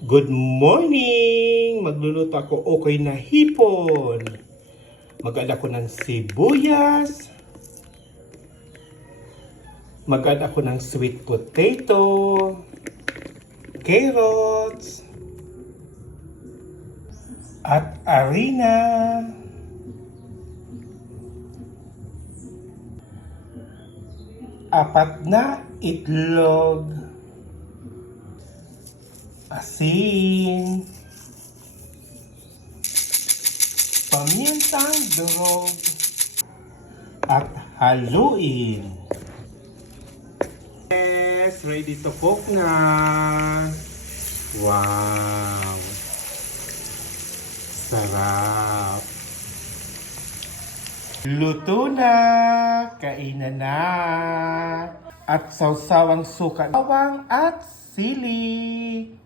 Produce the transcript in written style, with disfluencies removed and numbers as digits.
Good morning! Magluluto ako okay na hipon. Mag-add ako ng sibuyas. Mag-add ako ng sweet potato. Carrots. At harina. Apat na itlog. Asin. Pamintang durog. At haluin. Yes, ready to cook na. Wow. Sarap. Luto na. Kainan na. At sawsawang suka, bawang at sili.